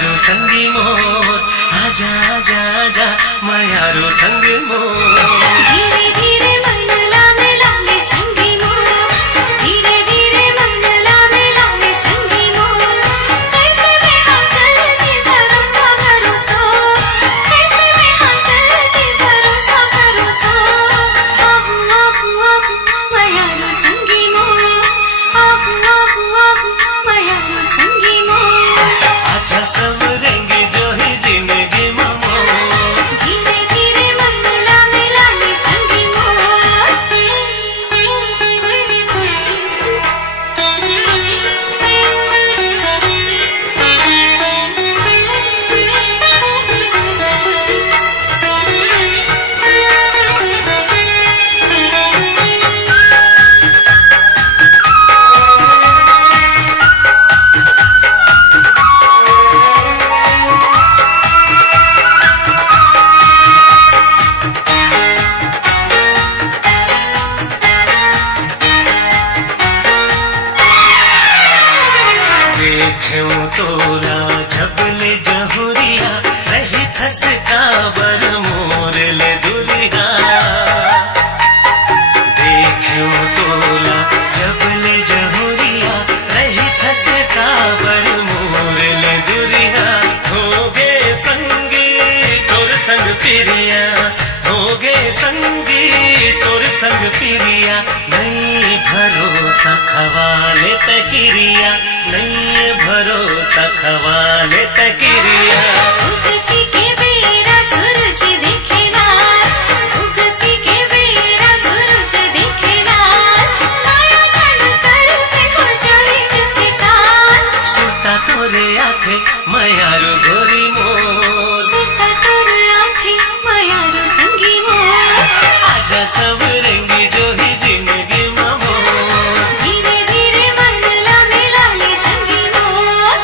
मयारो संगी मोर आजा आजा आजा मयारो संग मोर धीरे धीरे मन लावे लावे संगी मोर धीरे धीरे मन लावे लावे संगी मोर कैसे मैं हम चलती भरोसा करूं तो कैसे मैं हम चलती भरोसा करूं तो आबू आबू आबू मयारो संगी मोर आबू आबू आबू मयारो संगी मोर आजा सब रेंगे जो ही जिंदगी ममो धीरे धीरे मन लावे लावे संगी देखूं तोरा जबले जहुरिया रही थस काबर मोर ले दुरिया देखूं तोरा जबले जहुरिया रही थस काबर मोर ले दुरिया होगे संगी तोर संग पिरिया होगे संगी तोर संग पिरिया नहीं भरोसा खवाले तकिरिया नहीं भरोसा खवाले तकिरिया उगती के बेरा सूरज दिखेला उगती के बेरा सूरज दिखेला माया छल कर पे हो जाए जुतिकाल सुता तोरे आखे मयारो गोरी मोर सुरता तोर आँखें मयारो संगी मोर आजा सब रेंगी जो ही जिंदगी ममो धीरे धीरे मन लावे लावे संगी मोर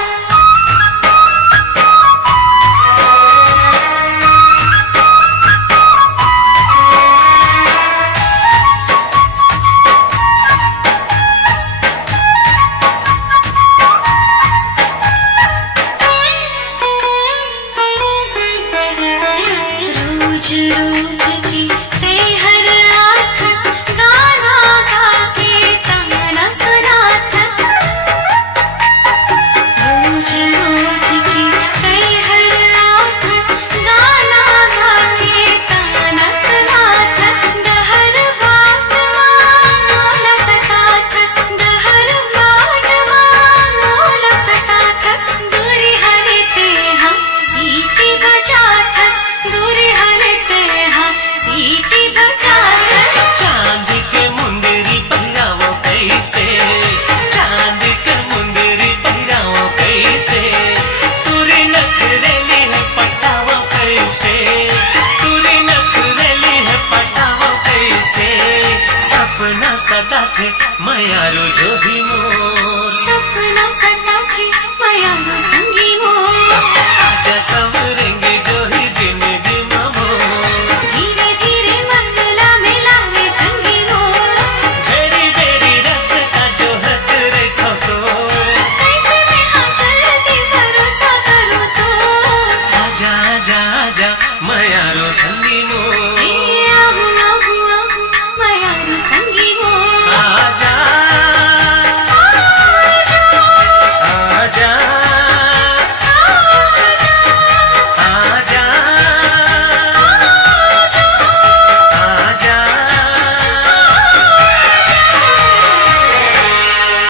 रोज रोज की तेहर आथस गाना गा के ताना सुनाथस रोज रोज की तेहर आथस गाना गा के ताना सुनाथस दहर भागवा मोला सताथस दहर भागवा मोला सताथस दूरी हरे ते हम सीटी बजाथस दूरी हरे ते हम सीटी बजाथस चांद के मुंदरी पहिरावो कैसे चांद के मुंदरी पहिरावो कैसे तुरी नखरेली है पटावो कैसे तुरी नखरेली है पटावो कैसे सपना सदा थे मयारो जो भी मोर सपना सता थे मयारो संगी मोर आजा सब रेंगे जो ही जिंदगी ममो धीरे धीरे मन लावे लावे संगी मोर बेरी बेरी रस का जो हक रेखो तो कैसे मैं हम चलती भरोसा करूं तो आजा आजा आजा मयारो संगी मोर